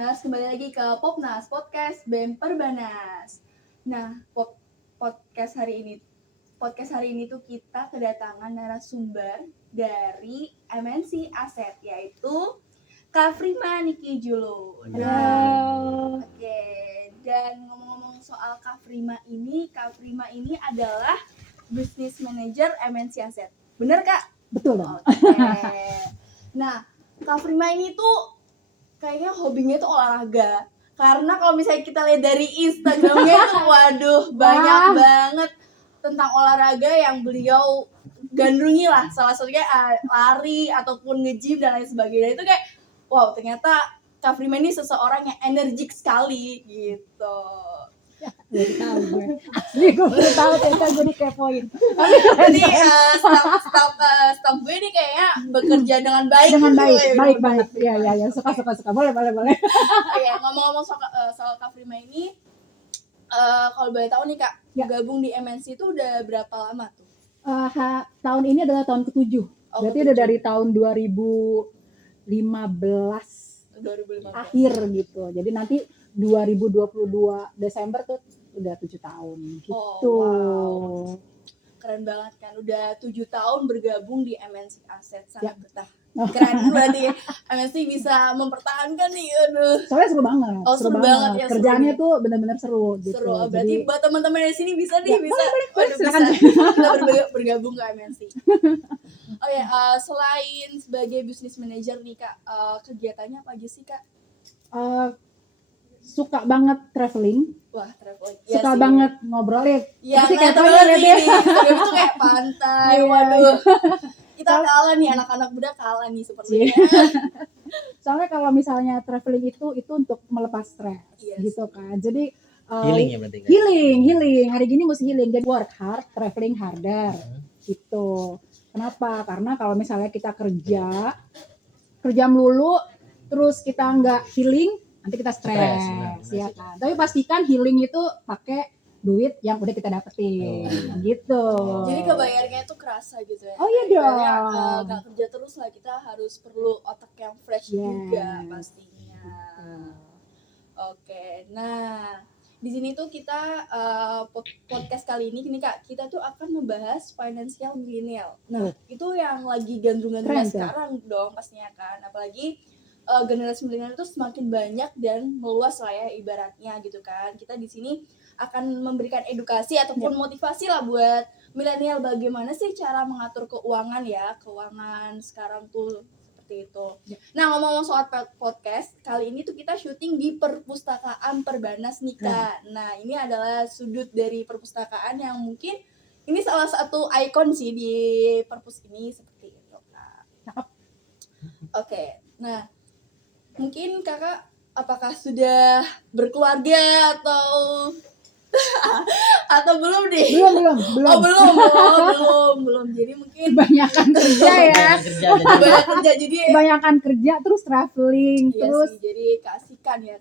Popnas, kembali lagi ke Popnas Podcast BEM Perbanas. Nah, podcast hari ini tuh kita kedatangan narasumber dari MNC Asset, yaitu Kak Frima Niki Julo. Halo. Oke, dan ngomong-ngomong soal Kak Frima ini adalah Business Manager MNC Asset. Bener Kak? Betul dong. Oke. Nah, Kak Frima ini tuh kayaknya hobinya tuh olahraga. Karena kalau misalnya kita lihat dari Instagramnya tuh, waduh, banyak banget tentang olahraga yang beliau gandrungi lah. Salah satunya lari ataupun nge-gym dan lain sebagainya. Itu kayak, wow, ternyata Kak Frima ini seseorang yang energik sekali gitu. Baru tahu gue. Asli gue baru tahu ternyata gue dikepoin. Jadi staff gue nih kayaknya bekerja dengan baik. Dengan gitu baik, ya, baik dengan banget. Iya, suka. Boleh. Ya, ngomong-ngomong soal Kak Frima ini, kalau boleh tahu nih Kak, Ya. gabung di MNC itu udah berapa lama tuh? Tahun ini adalah tahun ke-7. Berarti udah dari tahun 2015 2015. akhir gitu. Jadi nanti 2022 Desember tuh udah 7 tahun gitu. Oh, wow. Keren banget kan, udah 7 tahun bergabung di MNC Asset, sangat betah. Keren berarti MNC bisa mempertahankan nih, aduh. Soalnya seru banget. Oh, seru banget ya, Kerjaannya seru tuh benar-benar seru gitu. Seru, berarti buat teman-teman dari sini bisa nih, Ya, bisa. boleh, silakan. Kita bergabung ke MNC. Oh ya, selain sebagai business manager nih Kak, kegiatannya apa aja sih Kak? Suka banget traveling. Wah, traveling. Suka banget ngobrol ya. Iya, sih kayak teman sih ini. Itu kayak pantai, waduh. Kita kalah nih, anak-anak muda kalah nih sepertinya. Soalnya kalau misalnya traveling itu untuk melepas stres, gitu kan. Jadi healing ya berarti kan? Healing. Hari gini mesti healing. Jadi work hard, traveling harder. Gitu. Kenapa? Karena kalau misalnya kita kerja melulu, terus kita nggak healing, nanti kita stres, ya kan. Tapi pastikan healing itu pakai duit yang udah kita dapetin, gitu. Jadi kebayarnya itu kerasa gitu ya. Oh iya dong. Nggak kerja terus lah, kita harus perlu otak yang fresh juga pastinya. Oke, nah di sini tuh kita podcast kali ini Kak, kita tuh akan membahas financial millennial. Nah, itu yang lagi gandrung-gandrungnya sekarang dong pastinya kan. Apalagi generasi milenial itu semakin banyak dan meluas lah ya ibaratnya gitu kan. Kita di sini akan memberikan edukasi ataupun motivasi lah buat milenial bagaimana sih cara mengatur keuangan ya. Keuangan sekarang tuh seperti itu. Nah, ngomong-ngomong soal podcast, kali ini tuh kita syuting di Perpustakaan Perbanas nih Kak. Nah, ini adalah sudut dari perpustakaan yang mungkin ini salah satu ikon sih di perpus ini seperti itu Kak. Oke, nah mungkin Kakak apakah sudah berkeluarga atau belum nih? Belum. Oh, belum. Jadi mungkin Kebanyakan kerja ya. Kebanyakan kerja terus traveling, iya terus sih, jadi kasihkan gitu.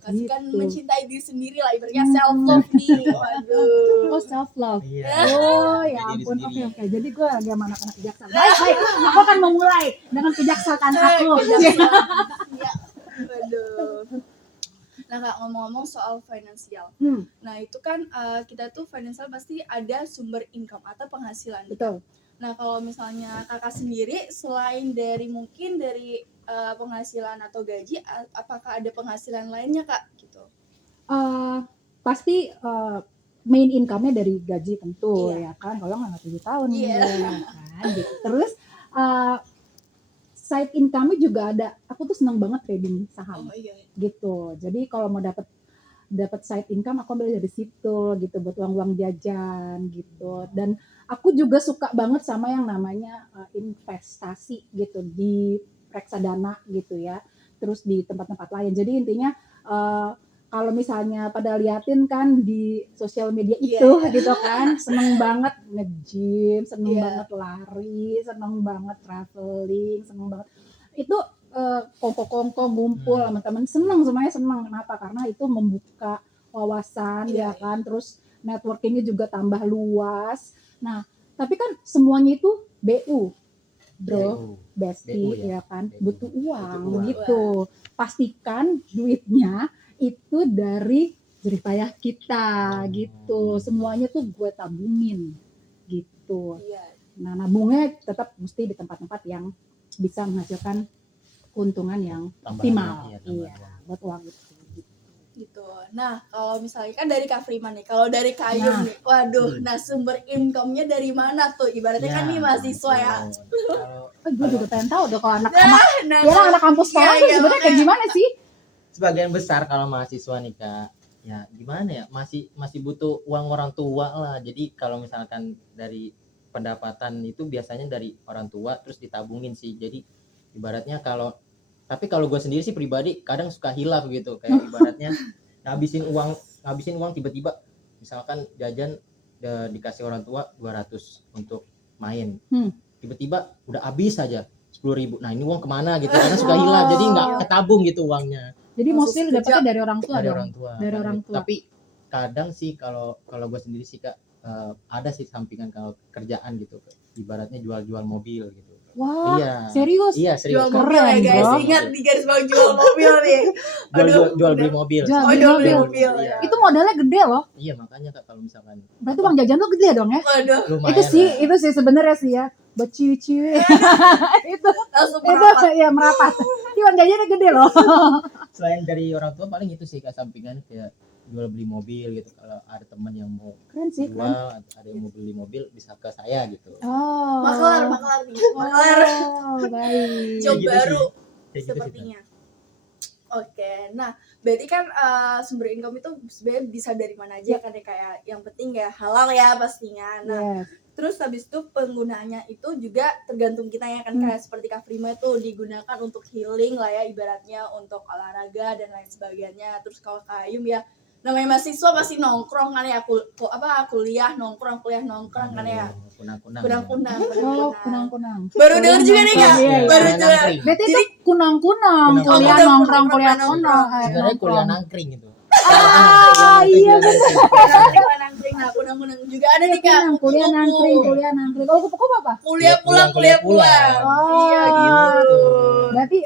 Kasihkan gitu. Mencintai diri sendiri lah, ibaratnya self love nih. Waduh. Oh, self love. Iya. Oh, ya ampun. Oke. Jadi gue lagi sama anak-anak kejaksaan. Baik. Aku akan memulai dengan kejaksaan aku. Iya. Waduh. Nah Kak, ngomong-ngomong soal finansial. Nah itu kan kita tuh finansial pasti ada sumber income atau penghasilan. Betul. Nah kalau misalnya Kakak sendiri selain dari penghasilan atau gaji, apakah ada penghasilan lainnya Kak? Gitu. Pasti main income-nya dari gaji tentu ya kan. Kalau nggak 7 tahun ya kan. Gitu. Terus side income-nya juga ada. Aku tuh senang banget trading saham. Gitu. Jadi kalau mau dapat side income aku ambil dari situ gitu buat uang jajan gitu. Dan aku juga suka banget sama yang namanya investasi gitu di reksadana gitu ya. Terus di tempat-tempat lain. Jadi intinya kalau misalnya pada liatin kan di sosial media itu gitu kan, seneng banget nge-gym, seneng banget lari, seneng banget traveling, seneng banget itu kongko ngumpul sama teman, semuanya seneng. Kenapa? Karena itu membuka wawasan ya kan, terus networkingnya juga tambah luas. Nah tapi kan semuanya itu BU bro, bestie, DU ya? ya kan, DU. butuh uang Butuh uang. gitu. Pastikan duitnya itu dari jerih payah kita gitu. Semuanya tuh gue tabungin gitu. Iya. Nah, nabungnya tetap mesti di tempat-tempat yang bisa menghasilkan keuntungan yang optimal. Iya, buat uang itu. Gitu. Nah, kalau misalnya kan dari Kak Freeman nih, kalau dari Kayum Nah. nih, waduh, nah sumber income-nya dari mana tuh? Ibaratnya kan nih mahasiswa ya. Gue juga pengen tahu deh kalau anak Nah, ya anak kampus sekarang tuh sebenarnya kayak gimana sih? Sebagian besar kalau mahasiswa nih Kak, ya gimana ya, masih butuh uang orang tua lah. Jadi kalau misalkan dari pendapatan itu biasanya dari orang tua terus ditabungin sih. Jadi ibaratnya tapi kalau gue sendiri sih pribadi kadang suka hilaf gitu, kayak ibaratnya ngabisin uang tiba-tiba misalkan jajan dikasih orang tua 200 untuk main, tiba-tiba udah habis aja 10.000. Nah ini uang kemana gitu, karena suka hilaf, jadi nggak ketabung gitu uangnya. Jadi mostly dapetnya dari orang tua Dari dong. orang tua. Dari orang tua. Tapi kadang sih kalau gue sendiri sih Kak, ada sih sampingan kalau kerjaan gitu, ibaratnya jual mobil gitu. Wah, iya. Serius? Iya, serius. Jual mobil ya guys, bro. ingat di garis bawah jual mobil nih. Jual beli mobil. Jual beli mobil. Iya. Itu modalnya gede loh. Iya, makanya Kak kalau misalkan berarti uang jajan tuh gede dong ya? Waduh. Lumayan Itu sih sebenarnya sih ya. Buat ciwi-ciwi. itu Langsung merapat. ya merapat. Itu uang jajannya gede loh. Selain dari orang tua paling itu sih Kak, sampingan kayak jual beli mobil gitu. Kalau ada teman yang mau Keren sih, jual, ada yang mau beli mobil bisa ke saya gitu. Oh. Maklar nih. Maklar. Oh, baik. Job gitu baru sih. sepertinya. Oke, nah berarti kan sumber income itu sebenarnya bisa dari mana aja kan ya, kayak yang penting ya halal ya pastinya. Nah, terus habis itu penggunaannya itu juga tergantung kita ya kan, kayak seperti Kak Prima itu digunakan untuk healing lah ya, ibaratnya untuk olahraga dan lain sebagainya. Terus kalau Kayum ya namanya mahasiswa pasti nongkrong kan ya, kuliah nongkrong kan ya. Kunang-kunang. Baru dengar juga nih Kak. Baru dengar. Berarti itu kunang-kunang, kuliah nongkrong. Sebenarnya kuliah nangkring gitu. Iya benar. Nangkring. Nah, kunang-kunang juga ada nih Kak. Kuliah nangkring. Kalau kupu-kupu apa? Kuliah pulang. Iya gitu.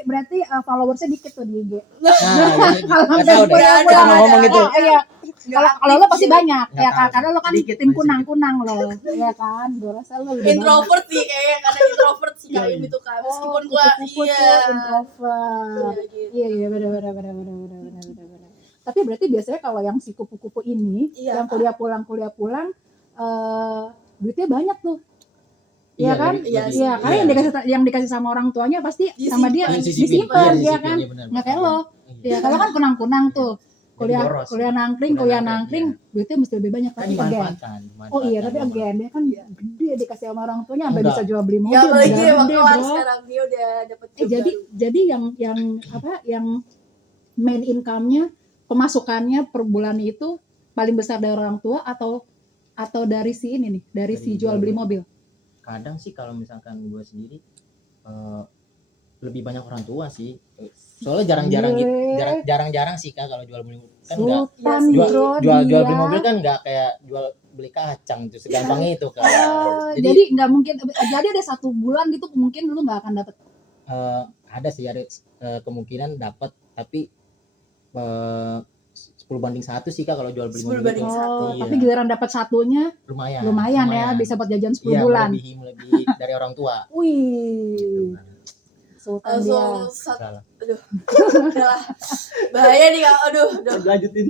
Berarti followersnya dikit tuh di IG. Kalau udah ngomong gitu. Iya. Kalau lo pasti banyak ya kan, tahu. karena lo kan Sedikit, tim kunang-kunang lo, ya kan. Gue rasa lo lebih introvert sih kayaknya, karena introvert sih Kayum itu kan. Meskipun gua introvert. Iya benar. Tapi berarti biasanya kalau yang si kupu-kupu ini, yang kuliah pulang, duitnya banyak tuh. Iya kan? Iya, karena yang dikasih sama orang tuanya pasti sama dia disimpan, ya kan? Nggak kayak lo. Iya, kalau kan kunang-kunang tuh. Kuliah nangkring, duitnya mesti lebih banyak tapi dimanfaatkan. Oh iya, tapi dia kan gede dikasih sama orang tuanya sampai bisa jual beli mobil. Ya apalagi gede, bro. Sekarang dia udah dapet jadi yang main income-nya, pemasukannya per bulan itu paling besar dari orang tua atau dari si ini nih, dari si jual beli mobil? Kadang sih kalau misalkan gue sendiri lebih banyak orang tua sih. Soalnya jarang-jarang sih Kak kalau jual beli mobil kan jual beli mobil kan nggak kayak jual beli kacang itu segampang itu Kak. Jadi nggak mungkin. Jadi ada satu bulan gitu mungkin lu nggak akan dapet. Ada sih, ada kemungkinan dapat, tapi 10/1 sih Kak kalau jual beli mobil. Tapi giliran dapat satunya lumayan ya, bisa buat jajan 10 bulan. Lebih dari orang tua. Wih. Sultan dia. Aduh. Udahlah. Bahaya nih Kak. Aduh. Lanjutin.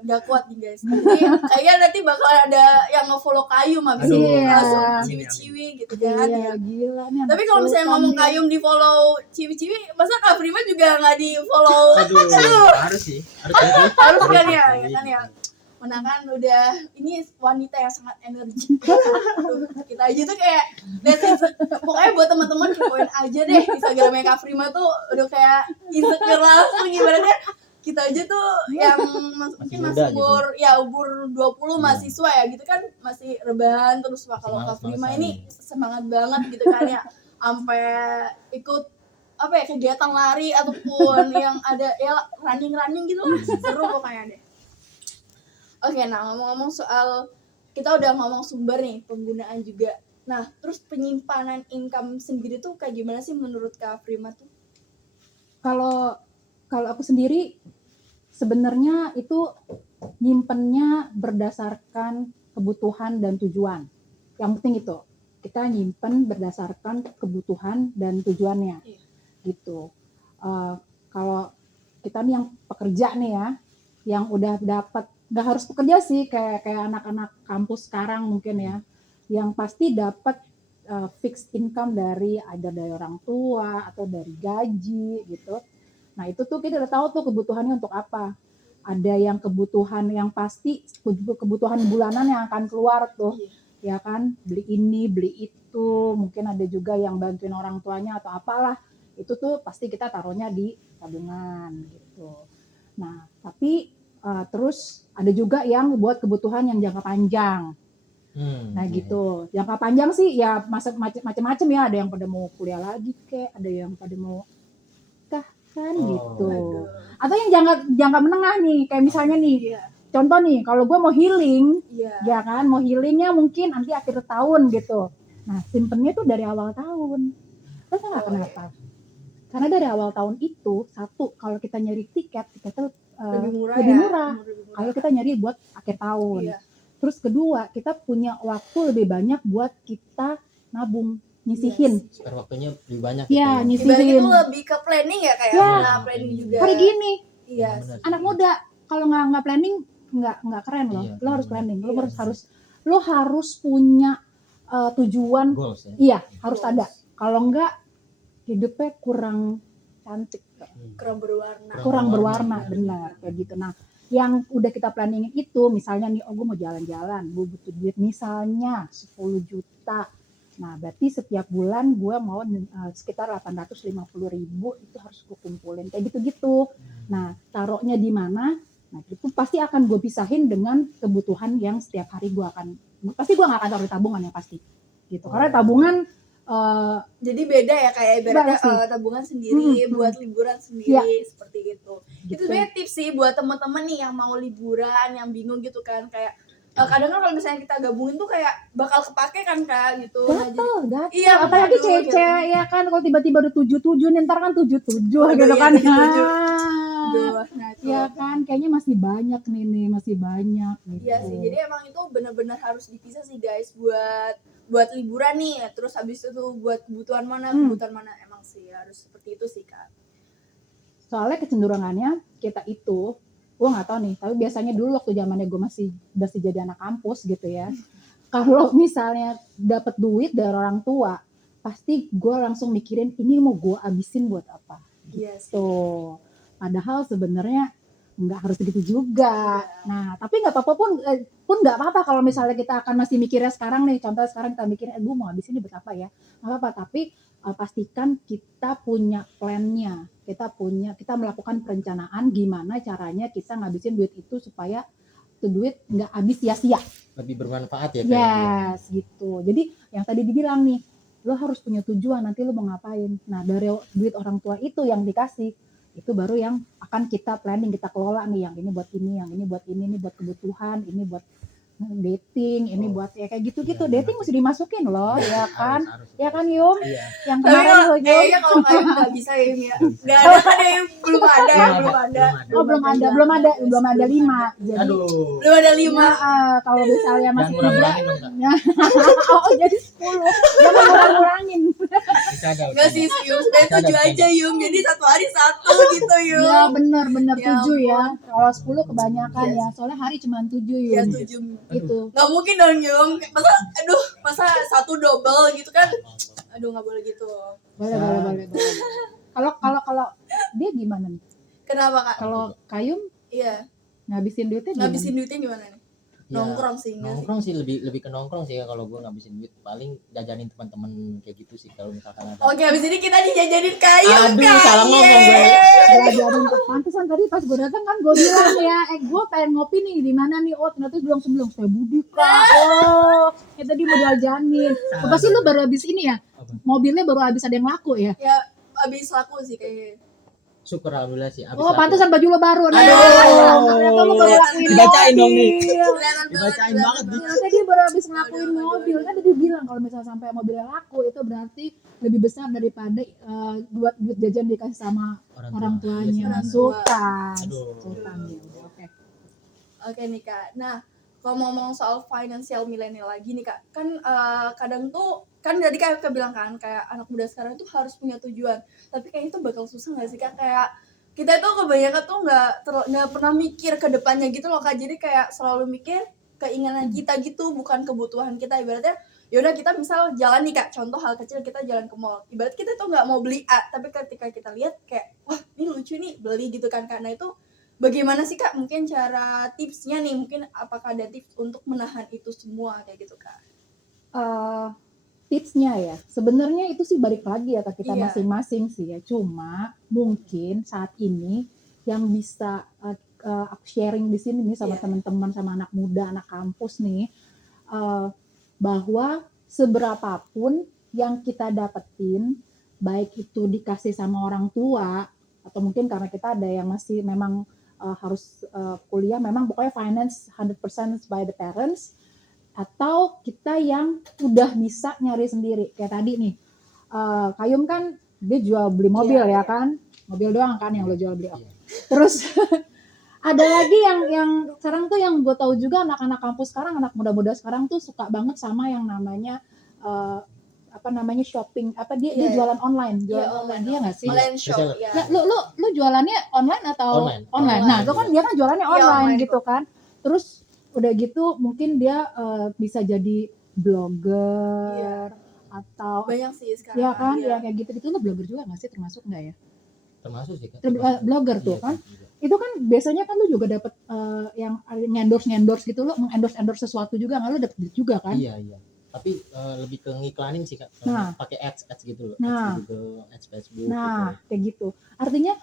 Gak kuat nih guys. Jadi kayaknya nanti bakal ada yang nge-follow Kayum habis ini langsung ciwi-ciwi gitu kan. Iya, gila nih. Tapi kalau misalnya ngomong Kayum di follow ciwi-ciwi, masa Kak Prima juga nggak di follow? Aduh. Harus sih. Harus kan ya. Mana kan udah ini wanita yang sangat energi. Kita aja tuh kayak pokoknya buat teman-teman kepoin aja deh Instagramnya Kak Prima tuh udah kayak insecure langsung, ibaratnya kita aja tuh yang mungkin masih umur 20 mahasiswa ya gitu kan, masih rebahan terus. Kalau Kak Prima ini semangat banget gitu kan ya, sampai ikut kegiatan lari ataupun yang ada ya running gitu lah, seru pokoknya deh. Oke, nah ngomong-ngomong soal kita udah ngomong sumber nih, penggunaan juga. Nah, terus penyimpanan income sendiri tuh kayak gimana sih menurut Kak Prima tuh? Kalau aku sendiri sebenarnya itu nyimpennya berdasarkan kebutuhan dan tujuan. Yang penting itu kita nyimpen berdasarkan kebutuhan dan tujuannya, gitu. Kalau kita nih yang pekerja nih ya, yang udah dapat, nggak harus pekerja sih, kayak anak-anak kampus sekarang mungkin ya, yang pasti dapat fixed income dari orang tua atau dari gaji gitu. Nah itu tuh kita udah tahu tuh kebutuhannya untuk apa. Ada yang kebutuhan yang pasti, kebutuhan bulanan yang akan keluar tuh, ya kan, beli ini, beli itu, mungkin ada juga yang bantuin orang tuanya atau apalah, itu tuh pasti kita taruhnya di tabungan gitu. Nah tapi terus ada juga yang buat kebutuhan yang jangka panjang. Nah gitu, jangka panjang sih ya macam-macam ya, ada yang pada mau kuliah lagi kayak, ada yang pada mau kan gitu. Atau yang jangka menengah nih, kayak misalnya nih, contoh nih, kalau gue mau healing, ya kan, mau healingnya mungkin nanti akhir tahun gitu. Nah, simpennya tuh dari awal tahun. Terus nggak kenapa? Karena dari awal tahun itu, satu, kalau kita nyari tiket tuh lebih murah. Kalau kita nyari buat akhir tahun. Terus kedua, kita punya waktu lebih banyak buat kita nabung, nyisihin. Per waktunya lebih banyak ya, gitu. nyisihin. Itu lebih ke planning ya kayak planning juga. Hari gini, anak Benar. muda kalau nggak planning nggak keren loh. Lo harus planning. Lo harus punya tujuan. Goals, ya? Iya, harus ada. Kalau nggak, hidupnya kurang cantik, kurang berwarna, benar kayak gitu. Nah, yang udah kita planningin itu, misalnya nih, gue mau jalan-jalan, gue butuh duit misalnya 10 juta. Nah, berarti setiap bulan gue mau sekitar 850.000 itu harus gue kumpulin, kayak gitu-gitu. Nah, taruhnya di mana? Nah, itu pasti akan gue pisahin dengan kebutuhan yang setiap hari pasti gue nggak akan taruh di tabungan ya pasti. Gitu. Karena tabungan jadi beda ya, kayak ibaratnya tabungan sendiri, buat liburan sendiri, seperti itu. Itu sebenarnya tips sih buat teman-teman nih yang mau liburan, yang bingung gitu kan, kayak kadang kan kalau misalnya kita gabungin tuh kayak bakal kepake kan Kak gitu. Gatel. Iya, apalagi cewek-cewek ya kan, kalau tiba-tiba udah 77 nih, ntar kan 77 gitu kan. Ya kan, kayaknya masih banyak masih banyak gitu. Iya sih, jadi emang itu benar-benar harus dipisah sih guys, buat liburan nih, terus habis itu buat kebutuhan mana emang sih harus seperti itu sih Kak. Soalnya kecenderungannya kita itu, gue nggak tahu nih, tapi biasanya dulu waktu zamannya gue masih jadi anak kampus gitu ya, kalau misalnya dapat duit dari orang tua, pasti gue langsung mikirin ini mau gue abisin buat apa gitu. Padahal sebenarnya nggak harus begitu juga. Nah, tapi nggak apa-apa pun nggak apa-apa kalau misalnya kita akan masih mikirnya sekarang nih. Contoh sekarang kita mikirin, gue mau habisin ini buat apa ya? Nggak apa-apa. Tapi pastikan kita punya plannya. Kita melakukan perencanaan gimana caranya kita ngabisin duit itu supaya itu duit nggak habis sia-sia. Lebih bermanfaat ya. Yes, gitu. Jadi yang tadi dibilang nih, lo harus punya tujuan nanti lo mau ngapain. Nah, dari duit orang tua itu yang dikasih, itu baru yang akan kita planning, kita kelola nih, yang ini buat ini, yang ini buat ini buat kebutuhan, ini buat dating, ini buat ya kayak gitu-gitu. Dating mesti dimasukin loh, ya kan? Ya kan Yum? Yang kemarin lo Yum. Kayaknya kalau kayak nggak bisa ya Yum ya. Nggak ada kan ya Yum, belum ada. Oh belum ada 5. Jadi belum ada 5. Kalau misalnya masih 3, oh jadi 10. Jangan kurang-kurangin. Enggak sih Yum, sudah 7 aja Yum. Jadi satu hari 1 gitu Yum. Ya benar 7 ya. Kalau 10 kebanyakan ya. Soalnya hari cuma 7 Yum. Ya 7 gitu. Nggak mungkin dong Yum. Masa 1 double gitu kan? Aduh nggak boleh gitu. Boleh. Kalau dia gimana nih? Kenapa Kak? Kalau Kayum? Iya. Ngabisin duitnya gimana nih? Ya, nongkrong sih lebih ke nongkrong sih ya. Kalau gue ngabisin duit paling jajanin teman-teman kayak gitu sih kalau misalkan ada. Oke, habis ini kita dijajanin Kayum. Aduh, salah ngomong gue. Jajanin pantesan tadi pas gue datang kan gue bilang ya, gue pengen ngopi nih di mana nih? Oh ternyata sebelum saya Budi Kak. Oh, tadi mau jajanin. Pasti lu baru habis ini ya? Mobilnya baru habis ada yang laku ya? Ya habis laku sih kayaknya. Syukur alhamdulillah sih. Abis Oh, laku. pantesan baju lo baru. Aduh. Ternyata lo baru lakuin Dibacain dong nih. mobil. Kelihatan Dibacain kelihatan banget, Dik. Ternyata dia baru habis ngelakuin Aduh, mobil. Kan dia bilang kalau misalnya sampai mobilnya laku itu berarti lebih besar daripada duit jajan dikasih sama orang tuanya. Orang tua. Sultan. Aduh. Sultan ya. Oke. Oke nih Kak. Nah, kalau ngomong soal financial millennial lagi nih Kak, kan kadang tuh kan tadi Kak bilang kan kayak anak muda sekarang tuh harus punya tujuan. Tapi kayak itu bakal susah nggak sih Kak? Kayak kita tuh kebanyakan tuh nggak pernah mikir ke depannya gitu loh Kak. Jadi kayak selalu mikir keinginan kita gitu, bukan kebutuhan kita. Ibaratnya yaudah kita misal jalan nih Kak, contoh hal kecil kita jalan ke mall. Ibarat kita tuh nggak mau beli A, tapi ketika kita lihat kayak wah ini lucu nih beli gitu kan. Karena itu bagaimana sih Kak mungkin cara tipsnya nih, mungkin apakah ada tips untuk menahan itu semua kayak gitu Kak? Tipsnya ya, sebenarnya itu sih balik lagi ya ke kita Iya. masing-masing sih ya. Cuma mungkin saat ini yang bisa aku sharing di sini nih sama Iya. teman-teman, sama anak muda, anak kampus nih, bahwa seberapapun yang kita dapetin, baik itu dikasih sama orang tua atau mungkin karena kita ada yang masih memang harus kuliah, memang pokoknya finance 100% by the parents, atau kita yang udah bisa nyari sendiri kayak tadi nih, Kayum kan dia jual beli mobil Iya, ya iya. kan, mobil doang kan yang lo jual beli. Iya. Terus ada lagi yang sekarang tuh yang gue tahu juga anak-anak kampus sekarang, anak muda-muda sekarang tuh suka banget sama yang namanya shopping, dia Iya, jualan online, Iya, online dia nggak sih? Online Iya, shop reseller. ya. Nah, lu jualannya online atau Online. Nah, Online itu kan dia kan jualannya Iya, online online gitu kan. Terus udah gitu mungkin dia bisa jadi blogger atau Banyak sih sekarang. ya kan, Iya. ya kayak gitu-gitu. Lu blogger juga nggak sih, termasuk nggak ya? Termasuk sih Kak. Blogger tuh Iya, kan. juga. Itu kan biasanya kan lu juga dapat yang endorse gitu, lu endorse sesuatu juga nggak, lu dapet duit juga kan? Iya. Tapi lebih ke ngiklanin sih Kak. Nah. Pakai ads gitu loh. Nah. Ads di Google, ads Facebook Nah, gitu. kayak gitu. Artinya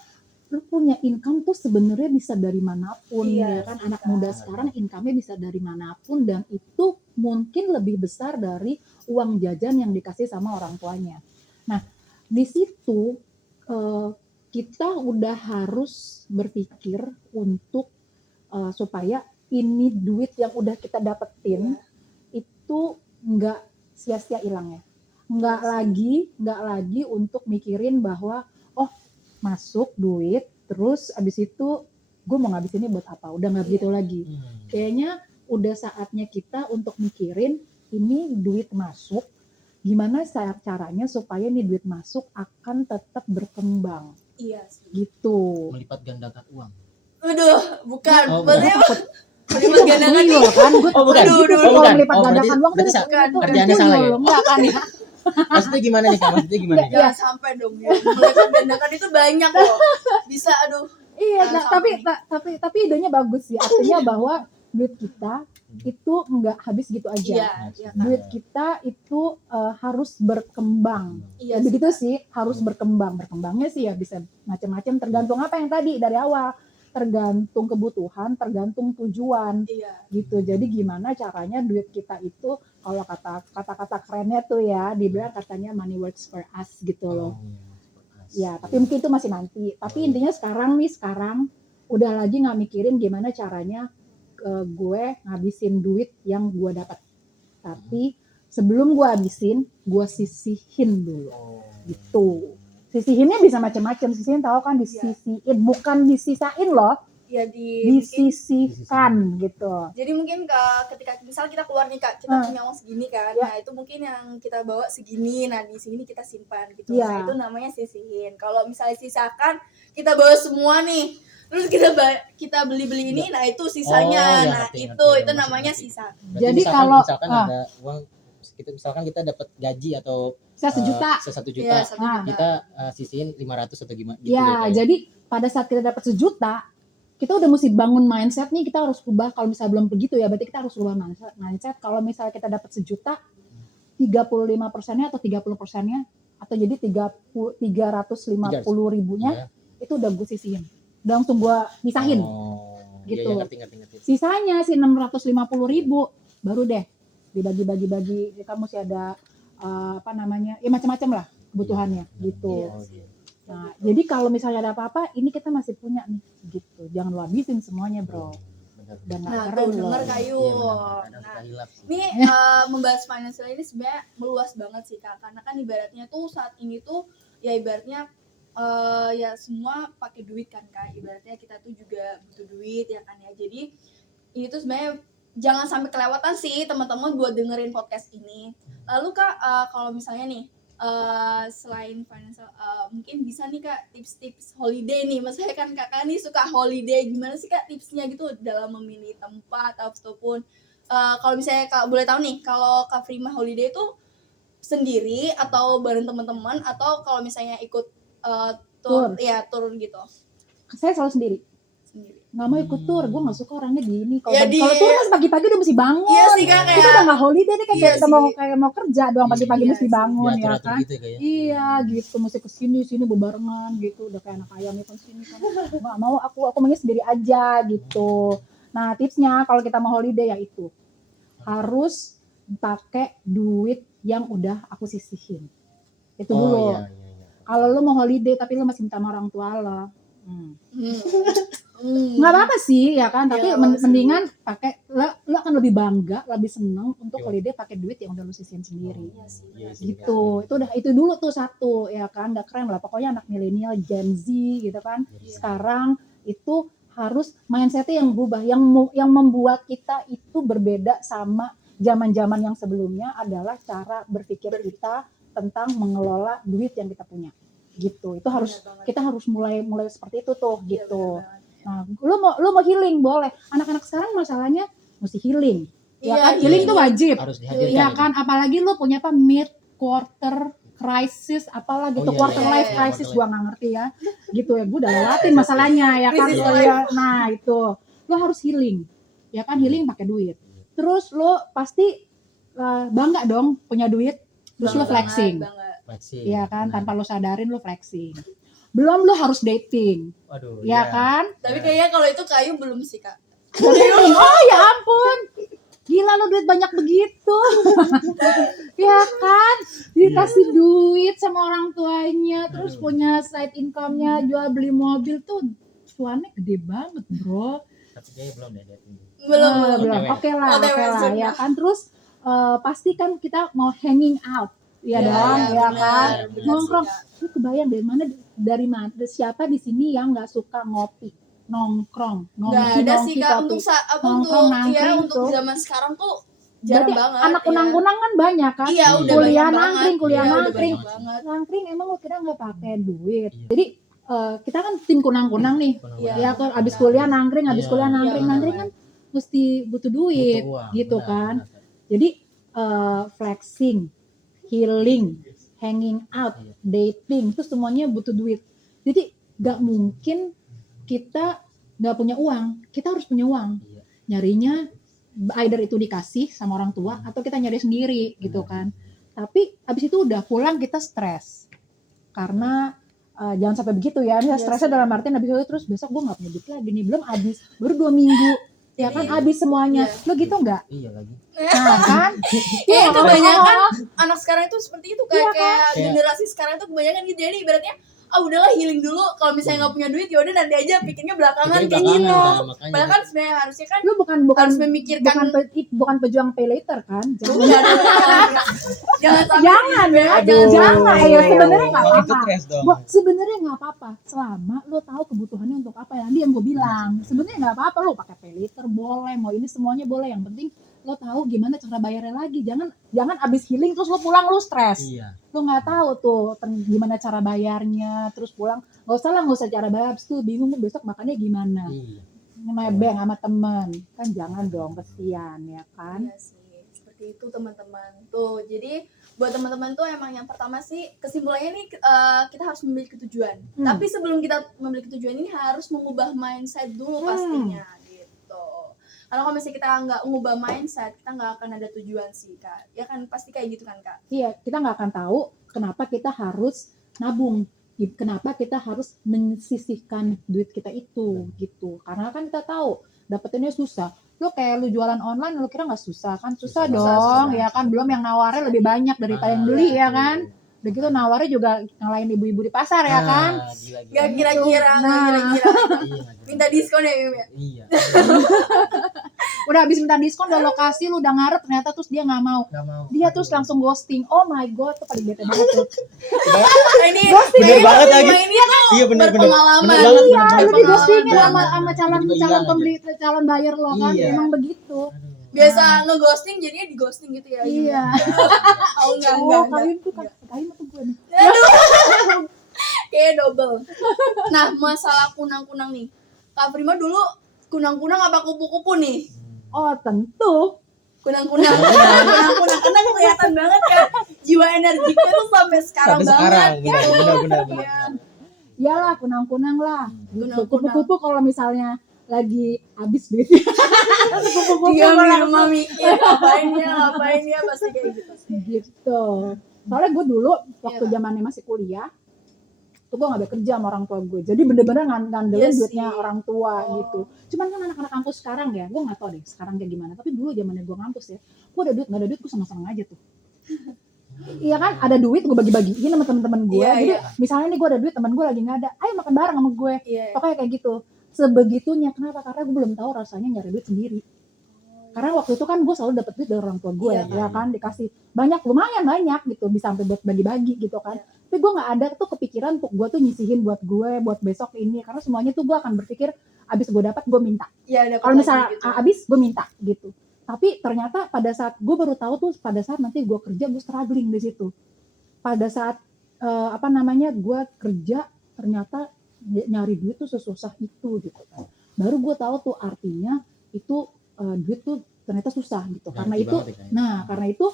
lu punya income tuh sebenarnya bisa dari manapun, Iya, ya kan. sih, Anak Kak. muda sekarang income-nya bisa dari manapun, dan itu mungkin lebih besar dari uang jajan yang dikasih sama orang tuanya. Nah, di situ kita udah harus berpikir untuk supaya ini duit yang udah kita dapetin itu nggak sia-sia hilangnya. Nggak lagi untuk mikirin bahwa oh masuk duit terus abis itu gue mau ngabisinnya buat apa, udah nggak begitu lagi. Kayaknya udah saatnya kita untuk mikirin ini duit masuk, gimana caranya supaya nih duit masuk akan tetap berkembang Iya sih. gitu. Melipat gandakan uang. Aduh, bukan. Oh, Berarti Melipat gandakan nih. kan? Oh, bukan. Gitu sih, Oh, kalau bukan. melipat Oh, gandakan uang berarti tuh bukan. Kerjaannya salah ya? Enggak kan ya? Maksudnya gimana nih Kak? Jangan sampai dong ya. Melipat gandakan itu banyak loh. Bisa aduh. Iya, Jangan tapi idenya bagus sih. Artinya bahwa duit kita itu enggak habis gitu aja. Iya, iya kan. Duit kita itu harus berkembang. Iya. Begitu sih, harus berkembang. Berkembangnya sih ya bisa macam-macam, tergantung apa yang tadi dari awal. Tergantung kebutuhan, tergantung tujuan. Iya. Gitu. Jadi gimana caranya duit kita itu, kalau kata-kata kerennya tuh ya, dibilang katanya money works for us gitu loh. Ya, tapi mungkin itu masih nanti. Tapi intinya sekarang udah lagi nggak mikirin gimana caranya gue ngabisin duit yang gue dapat. Tapi sebelum gue habisin, gue sisihin dulu. Gitu. Sisihinnya bisa macam-macam. Sisihin tahu kan, disisihin, bukan disisain loh. Ya disisihkan gitu. Jadi mungkin ketika misal kita keluar nih Kak, kita punya uang segini kan. Ya. Nah, itu mungkin yang kita bawa segini. Nah, di sini kita simpan gitu. Ya. Nah, itu namanya sisihin. Kalau misalnya sisakan, kita bawa semua nih. Terus kita beli-beli ini, nah itu sisanya. Ya, nah, ngerti, itu ngerti. namanya sisa. Berarti Jadi misalkan ada uang, misalkan kita dapat gaji atau Satu juta. $1 juta, Iya, 1 juta. kita sisihin 500 atau gimana gitu Ya, ya. jadi pada saat kita dapat 1 juta, kita udah mesti bangun mindset nih, kita harus ubah. Kalau misalnya belum begitu ya, berarti kita harus ubah mindset. Kalau misalnya kita dapat 1 juta, 35%-nya atau 30%-nya, atau jadi 350 ribunya, itu udah gue sisihin. Udah langsung gue misahin. Gitu. Iya, ngerti. Sisanya si 650 ribu, baru deh dibagi-bagi. Kita mesti ada ya macam-macam lah kebutuhannya gitu. Iya. Nah, jadi kalau misalnya ada apa-apa, ini kita masih punya nih, gitu. Jangan lo habisin semuanya, bro. Benar. Dan nggak Nah, keren tuh loh. denger Kayu. Iya, benar. Kadang Nah, suka hilaf sih. ini membahas financial ini sebenarnya meluas banget sih Kak, karena kan ibaratnya tuh saat ini tuh ya ibaratnya ya semua pakai duit kan Kak, ibaratnya kita tuh juga butuh duit ya kan ya. Jadi ini tuh sebenarnya jangan sampai kelewatan sih teman-teman buat dengerin podcast ini. Lalu Kak, kalau misalnya nih selain financial, mungkin bisa nih Kak tips-tips holiday nih. Maksudnya kan Kakak nih suka holiday, gimana sih Kak tipsnya gitu dalam memilih tempat ataupun kalau misalnya Kak boleh tahu nih, kalau Kak Prima holiday itu sendiri atau bareng teman-teman atau kalau misalnya ikut tour gitu Saya selalu sendiri. sendiri. Nggak mau ikut tour, gue nggak suka orangnya di ini. Kalau Ya, tour kan pagi-pagi udah mesti bangun. Iya sih Kak, Itu udah nggak holiday nih, Iya kayak mau kerja doang, pagi-pagi Iya mesti sih. bangun ya Diatur-atur kan. gitu ya, Kak, ya? Iya gitu, mesti kesini bebarengan gitu, udah kayak anak ayam itu sini kan. Nggak mau, aku maunya sendiri aja gitu. Nah tipsnya kalau kita mau holiday ya itu harus pakai duit yang udah aku sisihin. Itu dulu. Iya. Kalau lo mau holiday tapi lo masih minta sama orang tua lo, Hmm. nggak apa-apa sih ya kan, tapi Iya, nggak apa-apa mendingan pakai lo akan lebih bangga, lebih seneng untuk Iya. holiday pakai duit yang udah lo sisihin sendiri. Iya sih. Iya sih. Gitu, itu dulu tuh satu ya kan, nggak keren lah pokoknya anak milenial Gen Z gitu kan. Iya. Sekarang itu harus mindsetnya yang berubah, yang membuat kita itu berbeda sama zaman-zaman yang sebelumnya adalah cara berpikir kita tentang mengelola duit yang kita punya gitu. Itu harus Benar banget. kita harus mulai seperti itu tuh Iya, gitu. benar banget. Nah, lu mau healing boleh. Anak-anak sekarang masalahnya mesti healing. Ya Iya, kan? Healing iya. tuh wajib. Harus dihadirkan. Ya itu. kan? Apalagi lu punya apa mid quarter crisis apalah gitu, Oh, iya, quarter iya, life iya, crisis quarter gua nggak ngerti ya. Gitu ya, gua udah lewatin masalahnya ya kan. Crisis Oh, life. ya, nah, itu. Lu harus healing. Ya kan? Healing pakai duit. Terus lu pasti bangga dong punya duit. Terus lu Bangga flexing. banget, bangga. Flexing. Iya kan? Benar. Tanpa lu sadarin lu flexing. Belum lu harus dating. Waduh. Ya kan? Tapi kayaknya kalau itu Kayu belum sih Kak. Oh ya ampun, gila lo duit banyak begitu. Ya kan, dikasih duit sama orang tuanya, terus punya side income-nya, jual beli mobil tuh cuannya gede banget bro. Tapi kayaknya belum deh dating. Belum. Belum. OTW. Oke lah OTW ya sudah. kan. Terus pasti kan kita mau hanging out, ya Iya, dong, iya, ya benar, kan. benar Nongkrong, sih, Kak. lu kebayang dari mana? Siapa di sini yang nggak suka ngopi, nongkrong, Nggak ada sih Kak kopi. untuk Nongkrong, untuk nangkring untuk tuh. zaman sekarang tuh jarang Berarti banget. anak kunang-kunang kan banyak kan. Iya, udah Kuliah banyak nangkring, banget. kuliah Iya, udah nangkring. banyak banget. Nangkring emang lo kira nggak pakai duit. Iya. Jadi kita kan tim kunang-kunang nih. Iya. Ya kan abis kuliah nangkring, abis Iya. kuliah Iya, nangkring benar. kan mesti butuh duit Butuh uang, gitu benar, kan. benar. Jadi flexing, healing, hanging out, Iya. dating itu semuanya butuh duit. Jadi nggak mungkin kita nggak punya uang. Kita harus punya uang. Iya. Nyarinya either itu dikasih sama orang tua atau kita nyari sendiri gitu kan. Tapi abis itu udah pulang kita stres karena jangan sampai begitu ya. Ini Iya stresnya sih. dalam artian abis itu terus besok gue nggak punya duit lagi nih, belum abis baru 2 minggu ya kan Jadi, abis semuanya. iya. Lo gitu nggak? Iya lagi. Nah kan? Iya, Oh, kebanyakan anak sekarang itu seperti itu Iya, kayak kan? generasi sekarang itu kebanyakan gitu. Jadi ibaratnya udahlah healing dulu, kalau misalnya nggak punya duit ya udah nanti aja pikirnya belakangan Pikirnya kayak belakangan, gitu. Kak, makanya Padahal kan sebenarnya harusnya kan Lu bukan harus memikirkan bukan pejuang pay later kan? Bukan, jangan sampai Jangan ya, Aduh. jangan. Ya sebenarnya nggak Oh, itu apa-apa. stres dong. Sebenarnya nggak apa-apa selama lo tahu kebutuhannya untuk apa. Tadi yang gue bilang sebenarnya nggak apa-apa lo pakai pay later boleh, mau ini semuanya boleh. Yang penting lo tahu gimana cara bayarnya lagi. Jangan abis healing terus lo pulang lo stres. Iya. Lo nggak tahu tuh gimana cara bayarnya, terus pulang nggak usah cara bayar, abis itu bingung besok makannya gimana. Iya. Nebeng sama temen kan, jangan dong, kesian ya kan. Iya sih, seperti itu teman-teman. Tuh, jadi buat teman-teman tuh emang yang pertama sih kesimpulannya nih kita harus memiliki tujuan. Tapi sebelum kita memiliki tujuan ini harus mengubah mindset dulu pastinya gitu. Karena kalau misalnya kita nggak mengubah mindset, kita nggak akan ada tujuan sih Kak. Ya kan pasti kayak gitu kan Kak. Iya, kita nggak akan tahu kenapa kita harus nabung, kenapa kita harus mensisihkan duit kita itu gitu. Karena kan kita tahu dapetinnya susah. Lo kayak lu jualan online, lo kira nggak susah kan? Susah Susah, dong, susah. ya kan. Belum yang nawarnya lebih banyak daripada yang beli ya kan. Udah gitu nawarnya juga ngalahin ibu-ibu di pasar ya kan. Gila-gila. Gak kira-kira, Nah. gak kira-kira. Iya, nggak Minta diskon ya Bim ya? Iya. Udah habis minta diskon udah lokasi lu udah ngarep ternyata terus dia nggak mau. Nggak mau. Dia terus langsung ghosting. Oh my god, tuh paling bete banget tuh. Ini Bener banget lagi. ini tuh Iya benar-benar. berpengalaman. Bener banget, Iya, bener lu banget. di-ghostingin Bener. sama calon Tiba-tiba calon hilang pembeli calon buyer lo kan. Iya. Emang begitu. Aduh. Biasa nge-ghosting jadinya di-ghosting gitu ya. Iya. Oh enggak. Oh, kalian tuh kan kalian tuh gue nih. Kayak double. Nah, masalah kunang-kunang nih. Kak Prima dulu kunang-kunang apa kupu-kupu nih? Oh, tentu. Kunang-kunang. Kunang-kunang karena kelihatan banget kan jiwa energinya tuh sampai sekarang Sampai sekarang, banget. benar. Iya. Iyalah, kunang-kunang lah. Gitu. Kunang-kunang. Kupu-kupu kalau misalnya lagi habis duitnya. Kupu-kupu Dia kalau di rumah mikir ngapain ya pasti kayak gitu sih. gitu. Soalnya gue dulu waktu Iya. zamannya masih kuliah, tuh gue gak bekerja sama orang tua gue. Jadi bener-bener ngandelin Iya duitnya sih. orang tua Oh. gitu. Cuman kan anak-anak kampus sekarang ya, gue gak tau deh sekarang kayak gimana. Tapi dulu zamannya gue ngampus ya, gue ada duit, gak ada duit gue seneng-seneng aja tuh. Iya kan, ada duit gue bagi-bagiin sama temen-temen gue. Iya, Jadi iya. misalnya nih gue ada duit, temen gue lagi gak ada, ayo makan bareng sama gue. Iya. Pokoknya kayak gitu. Sebegitunya, kenapa? Karena gue belum tahu rasanya nyari duit sendiri. Karena waktu itu kan gue selalu dapet duit dari orang tua gue, Iya, ya kan, dikasih banyak, lumayan banyak gitu, bisa sampai buat bagi-bagi gitu kan. Iya. Tapi gue nggak ada tuh kepikiran untuk gue tuh nyisihin buat gue, buat besok ini, karena semuanya tuh gue akan berpikir, abis gue dapat gue minta. Iya, dapat Kalau lagi misalnya gitu. abis gue minta gitu. Tapi ternyata pada saat gue baru tahu tuh, pada saat nanti gue kerja gue struggling di situ. Pada saat gue kerja ternyata nyari duit tuh sesusah itu gitu kan. Baru gue tahu tuh artinya itu duit tuh ternyata susah gitu. Karena itu, karena itu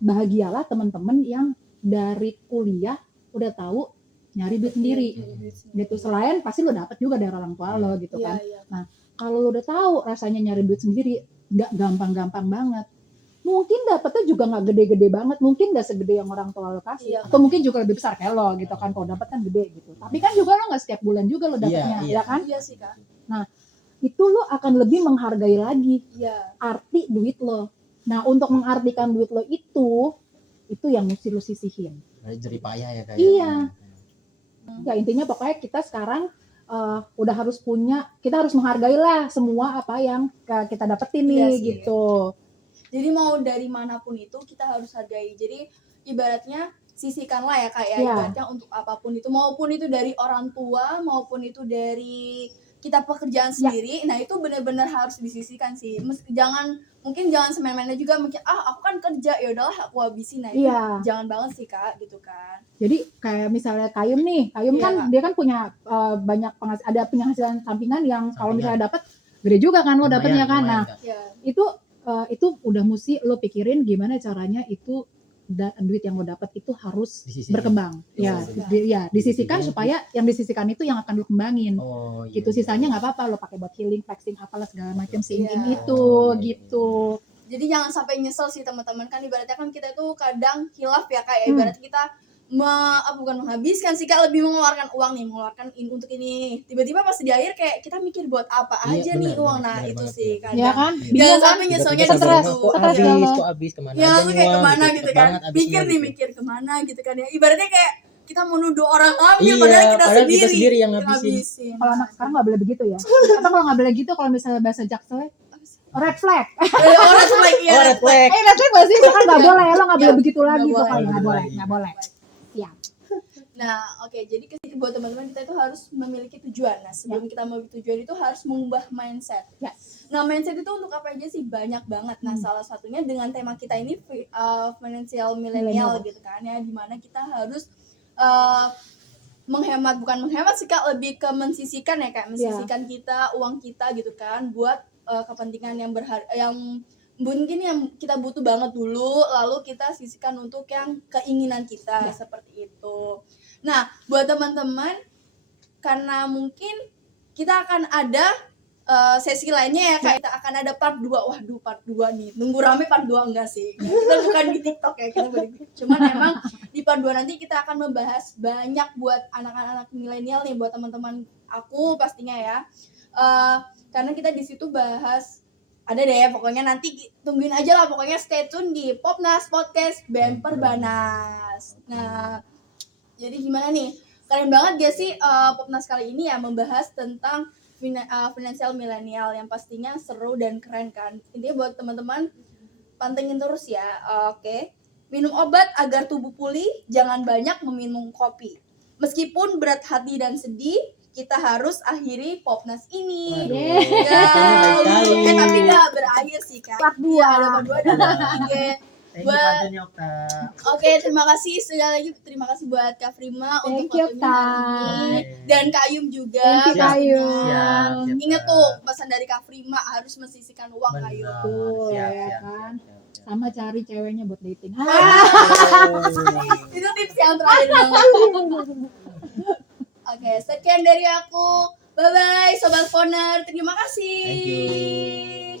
bahagialah teman-teman yang dari kuliah udah tahu nyari duit sendiri gitu. Selain pasti lo dapet juga dari orang tua lo gitu kan. Iya. Kalau lo udah tahu rasanya nyari duit sendiri, nggak gampang-gampang banget. Mungkin dapetnya juga nggak gede-gede banget, mungkin nggak segede yang orang tua lo kasih, Iya. atau mungkin juga lebih besar kayak lo gitu kan. Kalau dapet kan gede gitu. Tapi kan juga lo nggak setiap bulan juga lo dapetnya, Iya. ya kan? Iya sih Kak. Itu lo akan lebih menghargai lagi Iya. arti duit lo. Nah, untuk mengartikan duit lo itu yang mesti lo sisihin. Jerih payah ya kayak. Iya. Ya intinya pokoknya kita sekarang udah harus kita harus menghargai lah semua apa yang kita dapetin nih Iya sih. gitu. Jadi mau dari manapun itu kita harus hargai. Jadi ibaratnya sisihkanlah ya Kak ya, Iya. ibaratnya untuk apapun itu, maupun itu dari orang tua, maupun itu dari kita pekerjaan sendiri. Nah, itu benar-benar harus disisihkan sih. Mungkin jangan semena-mena juga mikir aku kan kerja, ya udahlah aku habisin. Nah, itu Iya. jangan banget sih Kak, gitu kan. Jadi kayak misalnya Kayum nih, Kayum Iya, kan Kak. dia kan punya banyak ada penghasilan sampingan yang kalau Sampingan. misalnya dapat gede juga kan lo dapetnya kan. Nah, Ya. itu udah mesti lo pikirin gimana caranya itu duit yang lo dapat itu harus Disisihkan. berkembang. Ya, Disisihkan. disisihkan supaya yang disisihkan itu yang akan lo kembangin. Oh, iya. Gitu, sisanya nggak apa-apa lo pakai buat healing, flexing, apalah segala macam Iya. itu gitu. Jadi jangan sampai nyesel sih teman-teman, kan ibaratnya kan kita tuh kadang hilaf ya Kak ya, Hmm. ibarat kita bukan menghabiskan sih Kak, lebih mengeluarkan uang nih, untuk ini. Tiba-tiba pas di akhir kayak kita mikir buat apa Iya, aja nih benar, uang. benar, Nah, benar itu banget, sih ya. kadang. Ya kan? Jangan Bingung kan? sampai nyeselnya di Stres, situ. stres Iya. kalau- kok habis kemana Ya, aja lu nih kayak uang, kemana gitu. gitu Cepet kan. banget habisnya Pikir nih, gitu. mikir kemana gitu kan ya. Ibaratnya kayak kita menuduh orang ngambil, Iya, padahal kita padahal sendiri, kita sendiri yang yang ngabisin. Kalau anak sekarang nggak boleh begitu ya. Apa kalau nggak boleh gitu kalau misalnya bahasa jakselnya red flag. Orang selek ya. Oh, red flag. Red flag nggak sih? Kan nggak boleh, lo nggak boleh begitu lagi boleh. pokoknya nggak boleh, Lagi. nggak boleh. Ya. Nah, oke, jadi buat teman-teman kita itu harus memiliki tujuan. Nah, sebelum kita memiliki tujuan itu harus mengubah mindset. Yes. Nah, mindset itu untuk apa aja sih? Banyak banget. Nah, salah satunya dengan tema kita ini financial millennial gitu kan ya, dimana kita harus bukan menghemat sih Kak, lebih ke mensisihkan ya Kak, mensisihkan kita, uang kita gitu kan, buat kepentingan yang mungkin yang kita butuh banget dulu, lalu kita sisihkan untuk yang keinginan kita, seperti itu. Nah, buat teman-teman, karena mungkin kita akan ada sesi lainnya ya Kak, kita akan ada part 2. Waduh, part 2 nih, nunggu rame part 2 enggak sih? Kita bukan di TikTok ya, cuman memang di part 2 nanti kita akan membahas banyak buat anak-anak milenial nih, buat teman-teman aku pastinya ya, karena kita di situ bahas ada deh pokoknya, nanti tungguin aja lah pokoknya, stay tune di Popnas Podcast Bemper Banas. Nah, jadi gimana nih, keren banget gak sih Popnas kali ini ya membahas tentang finansial milenial yang pastinya seru dan keren kan. Intinya buat teman-teman pantengin terus ya. Oke. Minum obat agar tubuh pulih, jangan banyak meminum kopi. Meskipun berat hati dan sedih, kita harus akhiri Popnas ini. Waduh, Ya, sekali. tapi nggak berakhir sih kak. Part dua. Iya, ada part 2 dan part 3. Thank you pantunnya Okta. Oke, terima kasih sekali lagi, terima kasih buat Kak Prima Thank untuk you, fotonya hari ini, Kak. dan Kak Ayum juga. Thank you, Kak Ayum. Siap, siap, Ingat Kak. tuh pesan dari Kak Prima, harus mensisihkan uang Kak Ayum. Benar, Betul, siap, ya siap, kan? siap, siap. Sama cari ceweknya buat dating. Itu tips yang terakhir banget. Oke, sekian dari aku. Bye bye Sobat Foner. Terima kasih. Thank you.